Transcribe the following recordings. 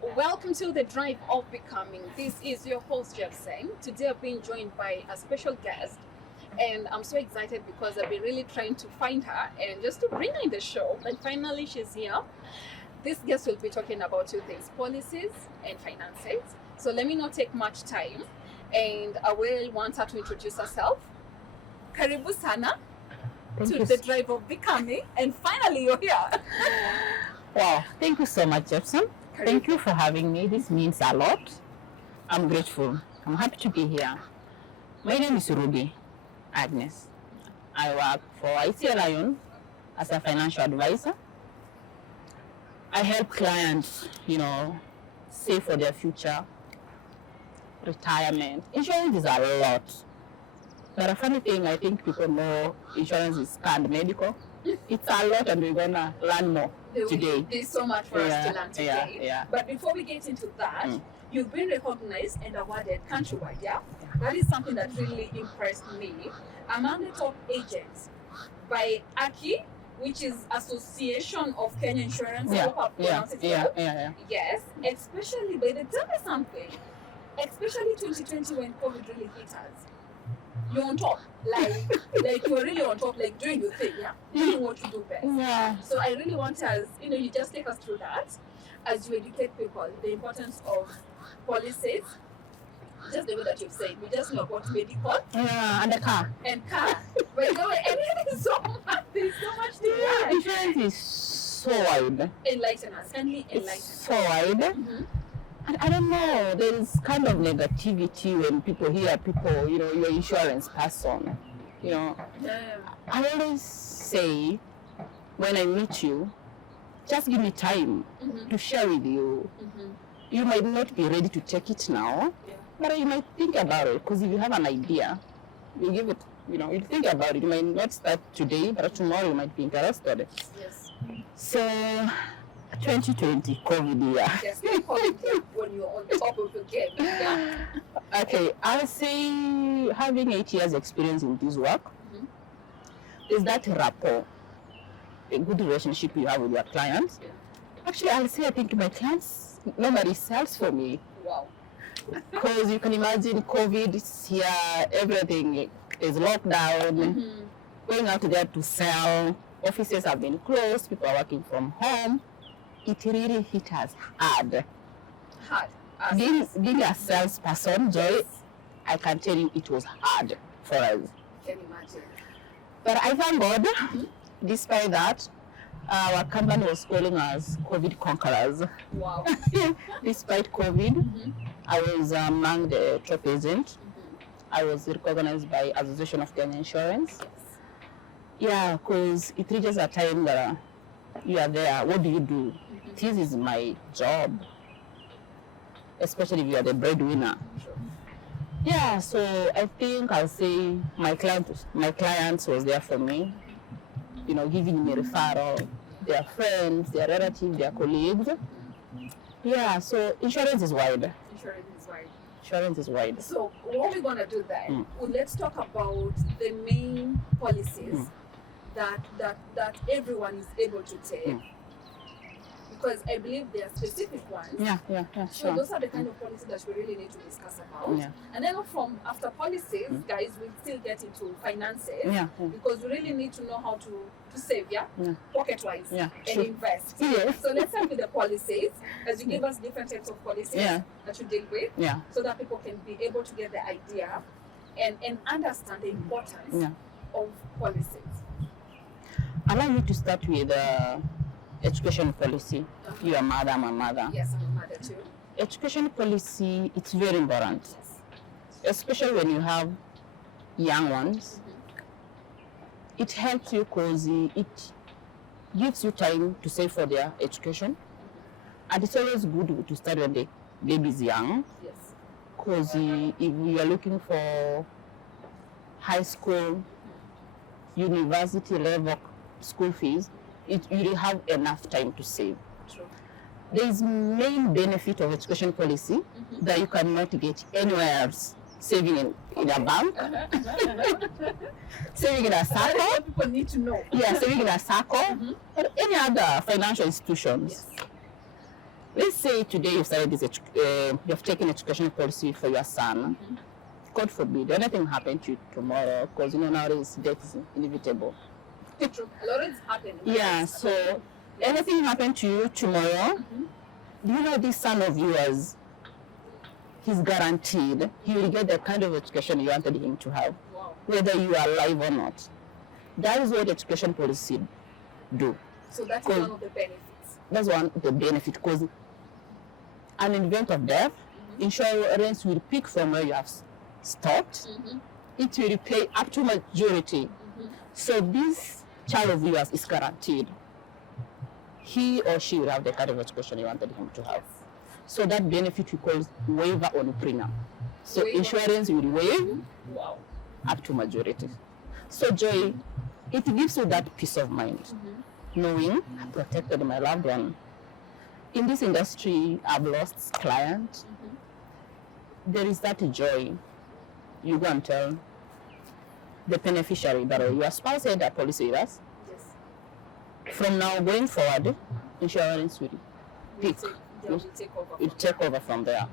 Welcome to the Drive of Becoming. This is your host, Jeff Singh. Today I've been joined by a special guest, and I'm so excited because I've been really trying to find her and just to bring her in the show. And finally, she's here. This guest will be talking about two things: policies and finances. So let me not take much time, and I will want her to introduce herself. Karibu sana Thank to you. the Drive of Becoming, and finally you're here. Wow, thank you so much, Jefferson. Thank you for having me. This means a lot. I'm grateful. I'm happy to be here. My name is Ruby Agnes. I work for ICA Lion as a financial advisor. I help clients, save for their future, retirement. Insurance is a lot. But a funny thing, I think people know insurance is canned medical. It's a lot, and we're gonna learn more today. There's so much for us to learn today. Yeah. But before we get into that, you've been recognized and awarded countrywide, yeah? That is something that really impressed me. Among the top agents by AKI, which is Association of Kenya Insurance. I hope I pronounced it well. Yes, especially by the tell me something. Especially 2020 when COVID really hit us. You're on top, like you're really on top, like doing your thing, doing what you do best. Yeah. So I really want us, you just take us through that as you educate people, the importance of policies, just the way that you've said. We just know about medical. Yeah, and the car. And car. By the way, and there's so much to learn. Insurance is so wide. Enlighten us, kindly enlighten us. So wide. Mm-hmm. And I don't know, there's kind of negativity when people hear your insurance person. Yeah. I always say, when I meet you, just give me time to share with you. Mm-hmm. You might not be ready to take it now, but you might think about it, because if you have an idea, you give it, you think about it. You might not start today, but tomorrow you might be interested. Yes. So, 2020 COVID year. Yes, COVID when you're on top of your game. Yeah. Okay, I'll say having 8 years experience in this work, is that rapport, a good relationship you have with your clients. Yeah. Actually, I'll say I think my clients, nobody sells for me. Wow. Because you can imagine COVID is here, everything is locked down, going out there to sell, offices have been closed, people are working from home. It really hit us hard. Being a salesperson, Joy, I can tell you it was hard for us. Can imagine. But I thank God, despite that, our company was calling us COVID conquerors. Wow. Despite COVID, I was among the top agents. I was recognized by Association of Kenya Insurance. Yes. Yeah, because it reaches a time that you are there. What do you do? This is my job, especially if you are the breadwinner. Sure. Yeah, so I think I'll say my clients was there for me, giving me referral, their friends, their relatives, their colleagues. Yeah, so insurance is wide. Insurance is wide. So what we're gonna do then? Well, let's talk about the main policies that everyone is able to take. Because I believe there are specific ones. Yeah, So sure. those are the kind of policies that we really need to discuss about. Yeah. And then from after policies, guys, we'll still get into finances. Yeah. Because we really need to know how to save, pocket-wise, Yeah, and sure. invest. Yes. So let's start with the policies, as you give us different types of policies that you deal with, Yeah. so that people can be able to get the idea and understand the importance of policies. Allow me to start with education policy. You are mother, I'm a mother. Yes, I'm a mother too. Education policy, it's very important, Yes. especially when you have young ones. It helps you because it gives you time to save for their education. And it's always good to start when the baby is young, Yes. because if you are looking for high school, university level school fees, you will have enough time to save. True. There is main benefit of education policy that you cannot get anywhere else. Saving in a bank, saving in a circle. What people need to know. Yeah, saving in a circle, or any other financial institutions. Yes. let's say today you started this, you've taken education policy for your son. God forbid anything happened to you tomorrow, because nowadays death is inevitable. True. A lot is happening. Yeah, so anything happened to you tomorrow, do you know this son of yours, he's guaranteed he will get the kind of education you wanted him to have, Wow. whether you are alive or not. That is what education policy do. So that's Cool. one of the benefits. That's one of the benefit, because an event of death, insurance will pick from where you have stopped. It will pay up to majority. So this child of yours is guaranteed he or she will have the kind of education you wanted him to have. So that benefit we call waiver on premium. So Waiver. insurance will waive Wow. up to majority. So Joy, it gives you that peace of mind, knowing I protected my loved one. In this industry, I've lost clients. There is that joy. You go and tell the beneficiary that your spouse had a policy with us. Yes. From now going forward, insurance will pick, They will take over. will take over from there.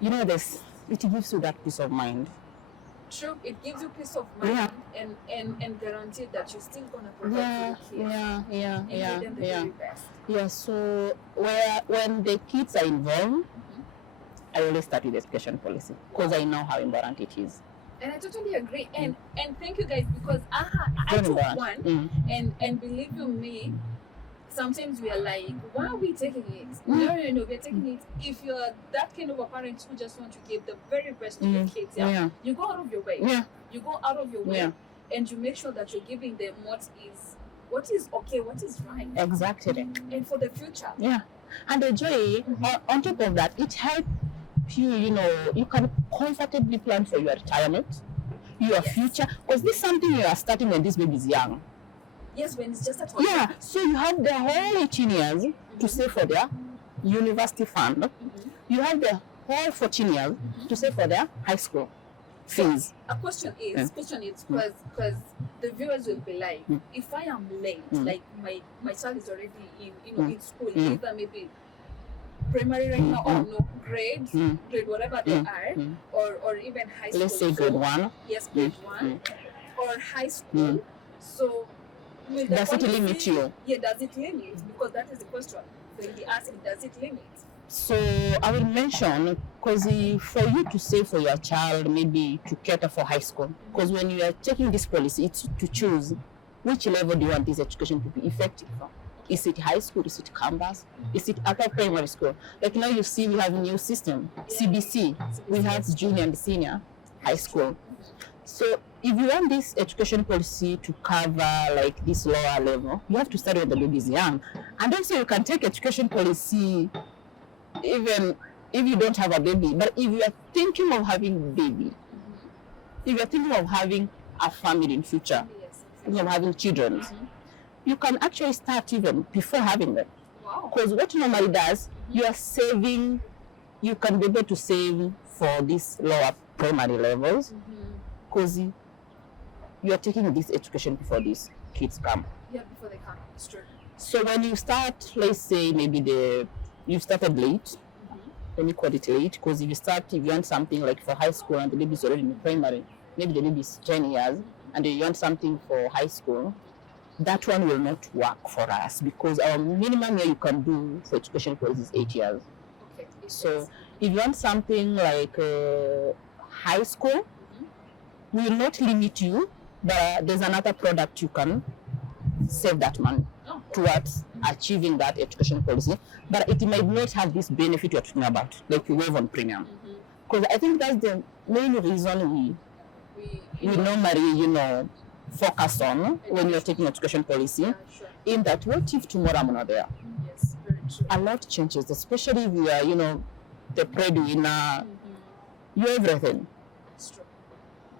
You know, it gives you that peace of mind. True. It gives you peace of mind and guarantee that you're still gonna provide for your kids. And give them the very best. Yeah, so when the kids are involved, I always start with education policy, because I know how important it is. And I totally agree. And thank you guys, because I Very took important. one and believe you me, sometimes we are like, why are we taking it? No, we're taking it. If you're that kind of a parent who just want to give the very best to your kids, you go out of your way. Yeah. You go out of your way and you make sure that you're giving them what is okay, what is right. Exactly. And for the future. Yeah. And the joy, on top of that, it helps you, you can comfortably plan for your retirement, your future, because this is something you are starting when this baby is young. Yes, when it's just a toddler. Yeah, so you have the whole 18 years to save for their university fund. You have the whole 14 years to save for their high school fees. A question is because the viewers will be like, if I am late, like my child is already in school, either maybe primary right now or no grade whatever they are, or even high school. Let's say grade 1. Yes, grade 1 or high school. So will the Does it policy- limit you? Yeah, does it limit? Because that is the question. They'll be asking, does it limit? So I will mention, because for you to save for your child, maybe to cater for high school, because when you are taking this policy, it's to choose which level do you want this education to be effective from. Is it high school? Is it campus? Is it upper primary school? Like now you see we have a new system, CBC. We have junior and senior high school. So if you want this education policy to cover like this lower level, you have to start when the baby is young. And also you can take education policy even if you don't have a baby. But if you are thinking of having a baby, if you are thinking of having a family in future, Yes. thinking of having children, you can actually start even before having them. Wow. Because what normally does, you are saving, you can be able to save for these lower primary levels, because you are taking this education before these kids come. Yeah, before they come. It's true. So when you start, let's say maybe you started late, let me call it late, because if you want something like for high school and the baby is already in primary, maybe the baby is 10 years, and you want something for high school, that one will not work for us, because our minimum year you can do for education policy is 8 years. Okay. So if you want something like high school, we will not limit you, but there's another product you can save that money towards achieving that education policy, but it might not have this benefit you're talking about, like waive on premium. Because I think that's the main reason we normally, focus on when you're taking education policy, Sure. in that what if tomorrow I'm not there? Yes, very true. A lot changes, especially if you are, the breadwinner, you're everything. It's true.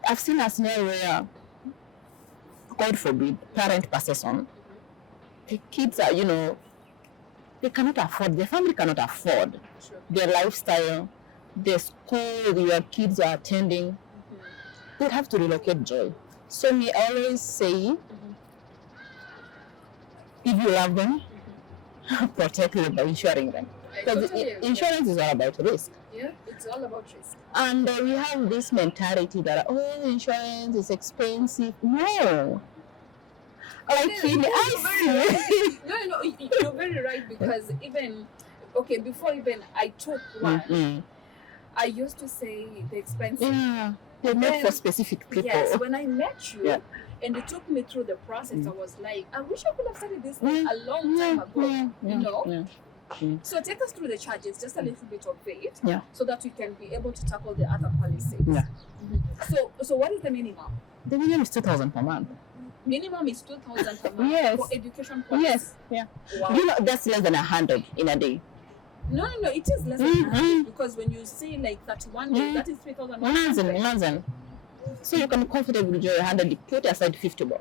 I've seen a scenario where, God forbid, parent passes on. The kids are, they cannot afford, the family cannot afford True. their lifestyle, the school your kids are attending. They'd have to relocate, Joy. So I always say, if you love them, protect them by insuring them. I Because totally agree. insurance is all about risk. Yeah, it's all about risk. And we have this mentality that, oh, insurance is expensive. No. Like, really, I see. No, you're very right, because even, okay, before even I took one, Mm-mm. I used to say the expensive. Yeah. They're made for specific people. Yes, when I met you Yeah. and you took me through the process, I was like, I wish I could have started this Yeah. a long time ago. Yeah. You know? Yeah. So take us through the charges, just a little bit of it, Yeah. so that we can be able to tackle the other policies. Yeah. So what is the minimum? The minimum is 2,000 per month. Minimum is 2,000 per month Yes. for education policy. Yes. Yeah. Wow. You know, that's less than 100 in a day. No, it is less than Mm, 100, because when you say like 31 days, that is 3,100 Imagine. So you can comfortably enjoy 100, put aside 50 more.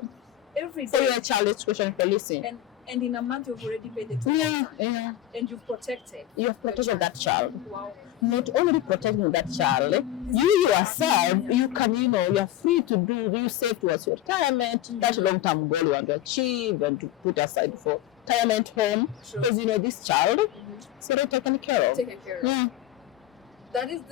every For day. your child education policy. And in a month you've already paid the 2,000, Yeah. and you've protected. You have protected that child. Wow. Not only protecting that child, you yourself, you can, you're free to you save towards your retirement, that long-term goal you want to achieve and to put aside for retirement home. Sure. Because, this child is already taken care of. Taken care of. Yeah. That is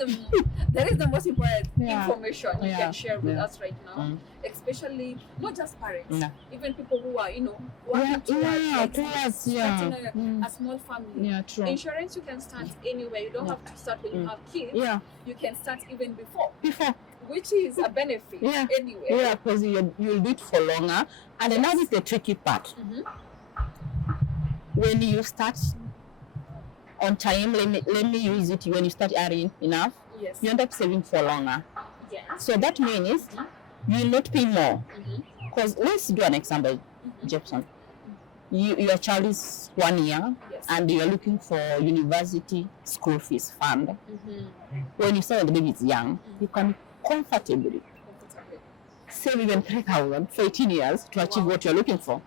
the most important Yeah. information you Yeah. can share with Yeah. us right now, especially not just parents, Yeah. even people who are Yeah, working towards yeah. starting a small family. Yeah, true. Insurance you can start anywhere. You don't have to start when you have kids. Yeah, You can start even before, before. which is a benefit Yeah. anyway. Yeah, because you'll do it for longer. And then that is the tricky part. Mhm. When you start on time, let me use it, when you start earning enough, Yes. you end up saving for longer. Yes. So that means you will not pay more. Mhm. Because let's do an example, Jepson. Your child is 1 year Yes. and you're looking for university school fees fund. Mhm. When you say the baby is young, you can comfortably Comfortably. save even 3,000 for 18 years to achieve Wow. what you're looking for.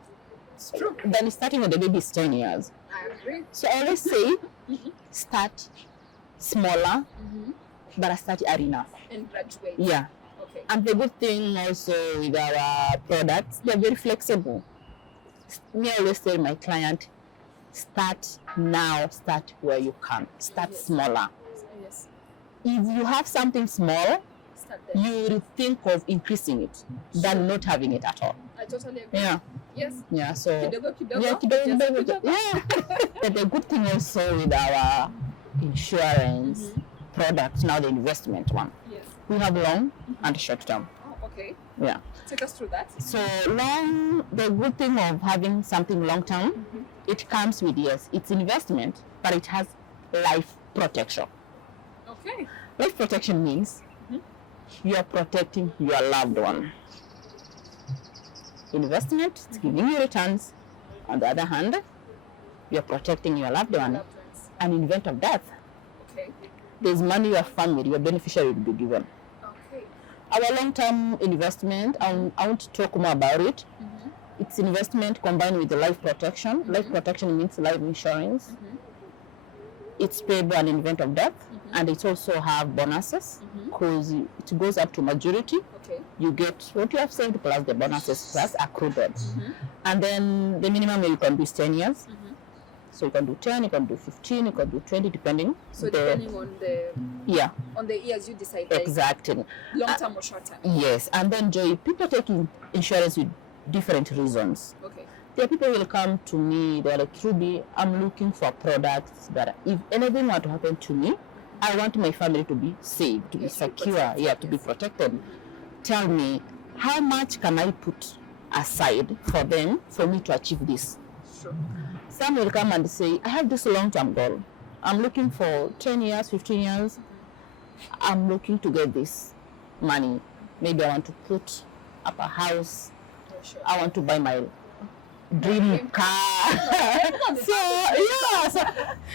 It's true. Then starting when the baby is 10 years. I agree. So I always say, start smaller, but start early enough. And graduate. Yeah. Okay. And the good thing also with our products, they're very flexible. Me, I always tell my client, start now, start where you can. Start Yes. smaller. Yes. If you have something small, Start there. you will think of increasing it than not having it at all. I totally agree. Yeah. Yes. Yeah. So Kidogo, kidogo. yeah, Just kidogo. yeah. But the good thing also with our insurance products, now the investment one, Yes. we have long and short term. Oh, okay. Yeah. Take us through that. So long, the good thing of having something long term, it comes with, yes, it's investment, but it has life protection. Okay. Life protection means you are protecting your loved one. Investment is giving you returns. On the other hand, you are protecting your loved one. Loved ones. An event of death, Okay. there's money your family, your beneficiary will be given. Okay. Our long-term investment, I want to talk more about it. It's investment combined with the life protection. Life protection means life insurance. It's payable an event of death, and it also have bonuses because it goes up to majority. Okay. You get what you have saved plus the bonuses plus accrued. And then the minimum you can do is 10 years. So you can do 10, you can do 15, you can do 20, depending. So depending on the years you decide, like Exactly. long term or short term. Yes, and then Joy, people taking insurance with different reasons. Okay. There are people will come to me, they're like, Ruby, I'm looking for products that if anything were to happen to me, I want my family to be safe, to be Yes, to be secure, protected, to be protected. Tell me, how much can I put aside for me to achieve this? Sure. Some will come and say, I have this long-term goal. I'm looking for 10 years, 15 years. I'm looking to get this money. Maybe I want to put up a house. Sure. I want to buy my dream car. So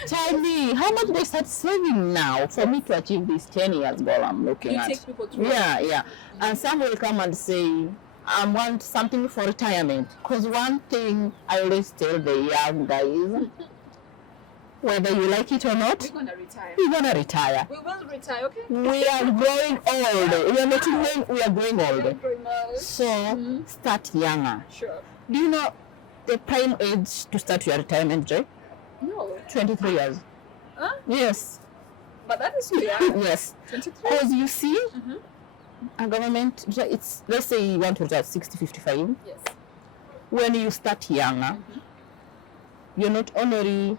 tell me, how much do I start saving now for me to achieve this 10 years goal I'm looking You at? take people through. Yeah. And some will come and say, I want something for retirement. Because one thing I always tell the young guys, whether you like it or not, We're gonna retire. you're gonna retire. We will retire, okay? We are growing old. We are not growing, we are growing old. Very much. So start younger. Sure. Do you know the prime age to start your retirement, Joy? 23 years. Huh? Yes. But that is too young. Yes. 23. Because you see, Mhm. a government, it's, let's say you want to retire at 60, 55. Yes. When you start younger, Mhm. you're not only,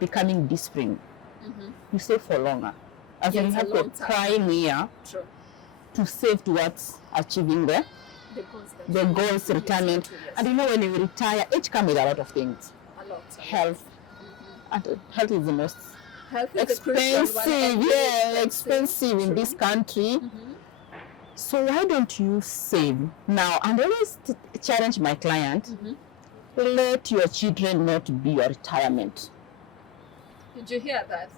becoming disciplined, Mhm. you save for longer. As Yeah, in it's you a have the long time. prime year True. to save towards achieving the The goals, goals, retirement. Yes. And when you retire, it comes with a lot of things. A lot. Health. And health is the most Health is the crucial one, expensive, and expensive in this country. Mhm. So why don't you save now? And I always challenge my client, Mhm. let your children not be your retirement. Did you hear that?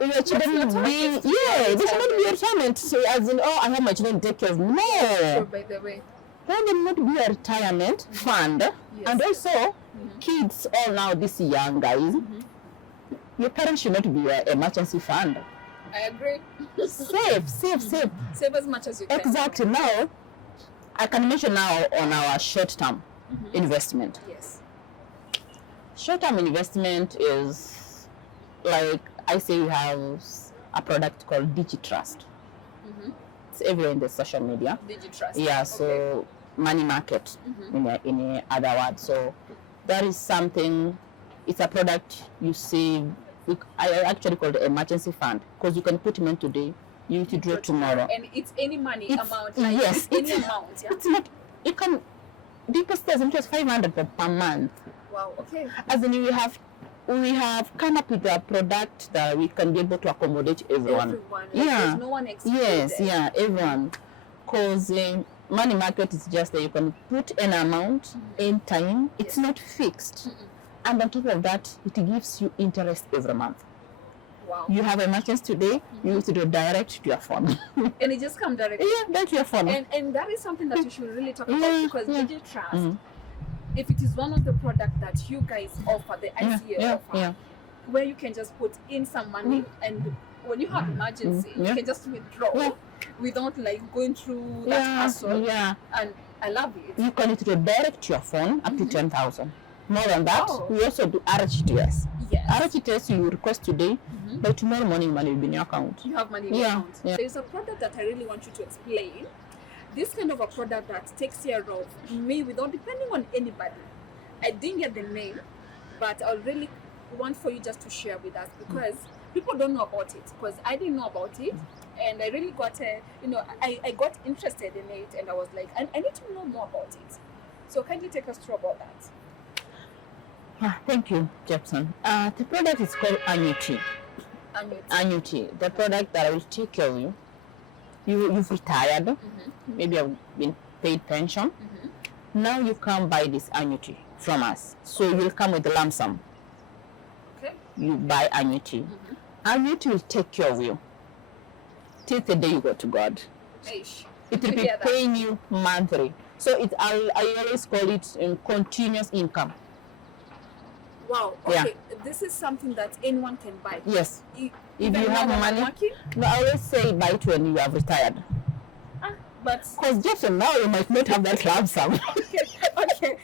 Your children be, they should not be your retirement. So as in, I have my children to take care of me. True, No, by the way. let them not be your retirement fund. Yes. And also, Mhm. kids all now, these young guys, Mhm. your parents should not be your emergency fund. I agree. Save. Save as much as you can. Exactly. Now, I can mention now on our short-term Mhm. investment. Yes. Short-term investment is like I say we have a product called DigiTrust. Mhm. It's everywhere in the social media. Did you trust? Yeah, so Okay. money market Mhm. in a other word. So that is something. It's a product you save. I actually call it emergency fund because you can put money today, you withdraw tomorrow. And it's any money It's- amount. yes, Any it's- amount. Yeah. It's not. You can deposit as much as 500 per month. Wow. Okay. As in we have come up with a product that we can be able to accommodate everyone. Everyone. Like, Yeah. There's no one excluded. Yes, yeah, everyone. Because money market is just that you can put an amount in time. It's Yes. not fixed. Mm-mm. And on top of that, it gives you interest every month. Wow. You have emergency today, you withdraw direct to your phone. And it just comes directly. Yeah, direct to your phone. And that is something that you should really talk Yeah, about because yeah. Digi Trust, Mhm. if it is one of the products that you guys offer, the ICA offer, where you can just put in some money and when you have emergency, Yeah. you can just withdraw Yeah. without like going through that hassle. Yeah. And I love it. You can withdraw direct to your phone up to 10,000. More than that, Oh. we also do RHTS. Yes. RHTS you request today, Mhm. by tomorrow morning money will be in your account. You have money in your Yeah, account. yeah. There's a product that I really want you to explain. This kind of a product that takes care of me without depending on anybody. I didn't get the name, but I really want for you just to share with us because people don't know about it. Because I didn't know about it, and I really got I got interested in it, and I was like, I need to know more about it. So can you take us through about that? Thank you, Jepson. The product is called Annuity. Annuity. The product that will take care of you. You've retired, Mm-hmm. maybe you've been paid pension. Mm-hmm. Now you come buy this annuity from us. So you'll come with a lump sum. Okay. You buy annuity. Mm-hmm. Annuity will take care of you till the day you go to God. Eish. It will You be hear that? paying you monthly. So I always call it continuous income. Wow. Yeah. Okay. This is something that anyone can buy. Yes. If If you have money, working, no, I always say buy it when you have retired. but Because Jefferson, now you might not have that lump sum. okay.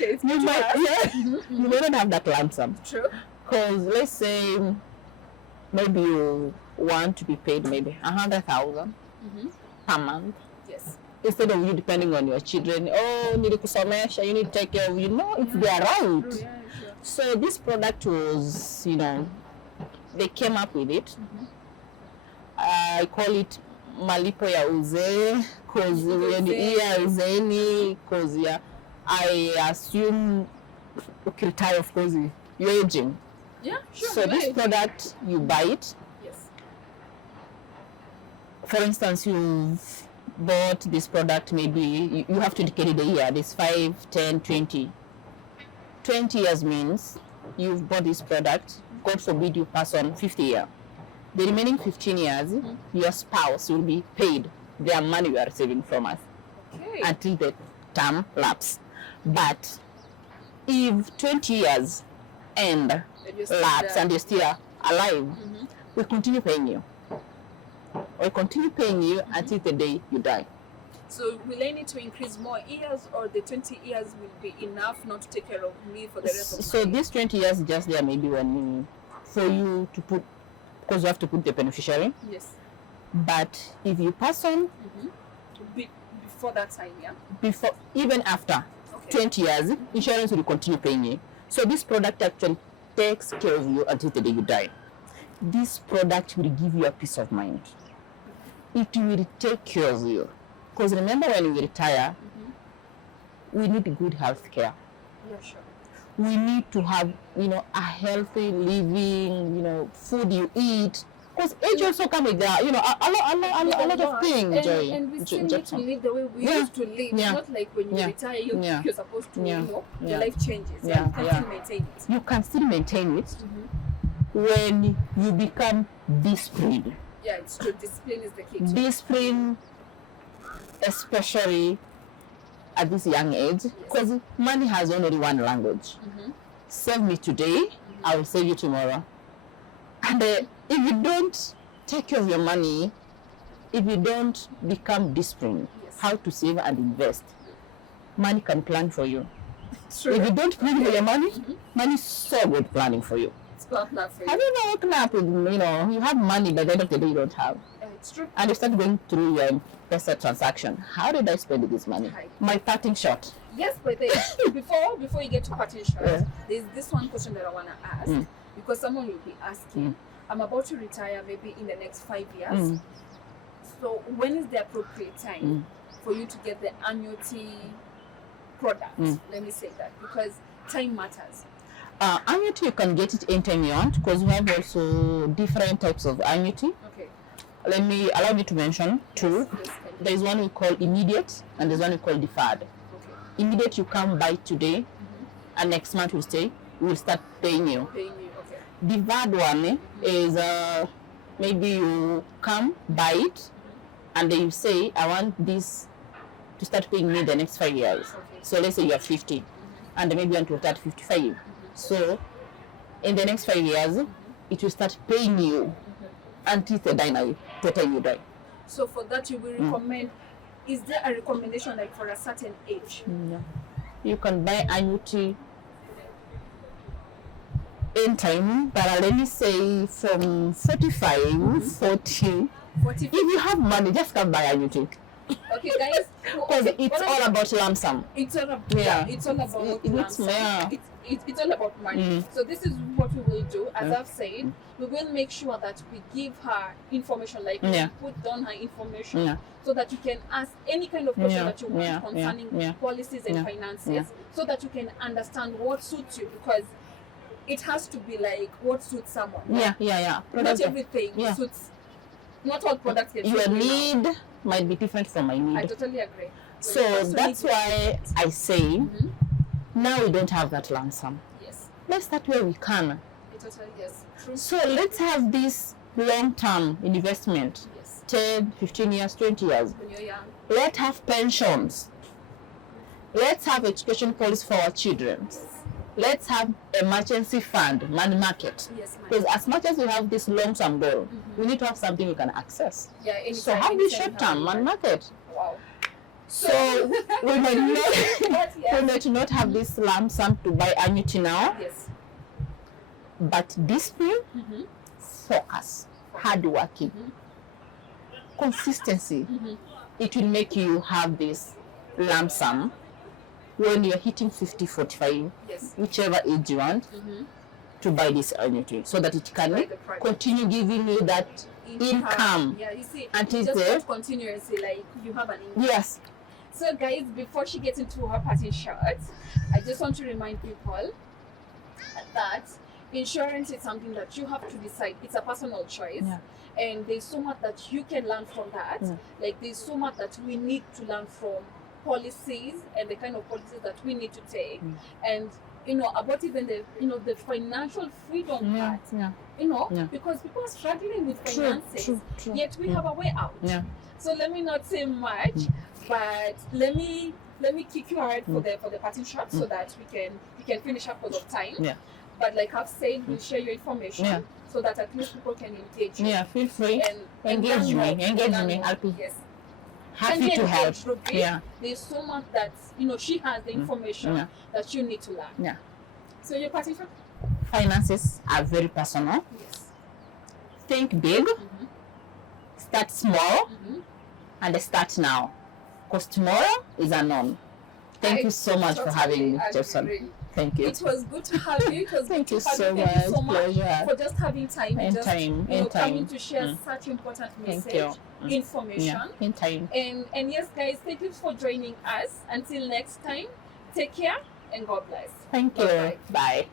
It's You good to might, ask. you may not have that lump sum. True. Because let's say maybe you want to be paid maybe 100,000 Mm-hmm. per month. Yes. Instead of you depending on your children, need kusomesha, you need to take care of, it's their right. True, yeah, sure. So this product was, they came up with it. Mhm. I call it malipo ya uzee, because Uzee. I assume ukitire, of course, you're aging. Yeah, sure. So this right. product, you buy it. Yes. For instance, you've bought this product, maybe you have to dedicate it a year. This 5, 10, 20. 20 years means you've bought this product, God forbid you pass on 50 years. The remaining 15 years, your spouse will be paid their money you are receiving from us Okay. until the term lapse. But if 20 years end And you're still lapse there. and you're still alive, Mhm. we continue paying you. We continue paying you until the day you die. So will I need to increase more years, or the 20 years will be enough not to take care of me for the rest of So my this 20 years is just there maybe when for you to put, because you have to put the beneficiary. Yes. But if you pass on Before that time, yeah? before, even after Okay. 20 years, insurance will continue paying you. So this product actually takes care of you until the day you die. This product will give you a peace of mind. It will take care of you. Because remember, when we retire, we need good health care. Yeah, sure. We need to have, a healthy living, food you eat. Because age also comes with that, a lot of things, Joy. And we still need to Jackson. live the way we Yeah. used to live. Yeah. Not like when you Yeah. retire, Yeah. you're supposed to, Yeah. your Yeah. life changes. Yeah. You can Yeah. still maintain it. You can still maintain it when you become disciplined. Yeah, it's true. Discipline is the key. To Discipline, especially at this young age, because money has only one language. Save me today, I will save you tomorrow. And if you don't take care of your money, if you don't become disciplined, Yes. how to save and invest, money can plan for you. It's true. If you don't plan for your money, money is so good planning for you. It's not that for Have you. you ever woken up with, you have money, but at the end of the day you don't have? It's true. And you start going through your investor transaction. How did I spend this money? Right. My parting shot. Yes, but before you get to parting shots, Yeah. there's this one question that I want to ask, because someone will be asking, I'm about to retire maybe in the next 5 years. So when is the appropriate time for you to get the annuity product? Let me say that, because time matters. Annuity, you can get it anytime you want, because we have also different types of annuity. Okay. Allow me to mention two. Yes, There is one we call immediate, and there's one we call deferred. okay. Immediate, you come buy today, and next month we'll start paying you. Paying you, okay. Deferred one is maybe you come buy it, and then you say, I want this to start paying me the next 5 years. Okay. So let's say you're 50, and maybe you want to start 55. So in the next 5 years, it will start paying you until the time you die. So for that, you will recommend, is there a recommendation like for a certain age? You can buy annuity anytime, but let me say from 45, 40. 40, If you have money, just come buy annuity. okay, guys. Because it's all about lump sum. It's all about it's all about It's- yeah. it's all about money. So this is what we will do. As I've said, we will make sure that we give her information, like we put down her information, so that you can ask any kind of question that you want concerning policies and finances, so that you can understand what suits you, because it has to be like what suits someone. Not everything suits. Not all products get Your suit me now. need might be different from my need. I totally agree. So that's why I say now we don't have that lump sum. Yes, Let's start where we can. I totally yes. True. So let's have this long-term investment, Yes. 10, 15 years, 20 years. When you're young. Let's have pensions. Let's have education policy for our children. Let's have emergency fund, money market. Yes, ma'am. Because as much as we have this long-term goal, we need to have something we can access. Yeah, anytime, So have this anytime short-term you money have market. Wow. So we might not, Yes. we might not have this lump sum to buy annuity now, Yes. but discipline, focus, hard working, consistency, it will make you have this lump sum when you're hitting 50, 45, Yes. whichever age you want, to buy this annuity, so that it can Buy the product. continue giving you that income. Yeah, you see, Until it's just there. not continuously, like you have an income. Yes. So guys, before she gets into her party shots, I just want to remind people that insurance is something that you have to decide. It's a personal choice. Yeah. And there's so much that you can learn from that. Yeah. Like there's so much that we need to learn from policies and the kind of policies that we need to take. And about even the financial freedom part. Yeah. Because people are struggling with True, finances. true. Yet we have a way out. Yeah. So let me not say much, but let me kick you out for the parting shot so that we can finish up because of time. Yeah. But like I've said, we'll share your information so that at least people can engage you. Yeah, feel free. And Engage learn me. more. Engage Learn me. more. I'll be. Yes. Happy to help. Ruby, Yeah. there's so much that she has the information Yeah. that you need to learn. Yeah. So your Patricia? Finances are very personal. Yes. Think big, start small, and start now. Because tomorrow is unknown. Thank you so much for having me, Jefferson. Thank you. It was good to have you. It was Thank good you to have so you. much. Thank you so much Pleasure. for just having time. In just, time. coming to share such important Thank message, you. information. Yeah. In time. And yes, guys, thank you for joining us. Until next time, take care and God bless. Thank you. Bye-bye. Bye.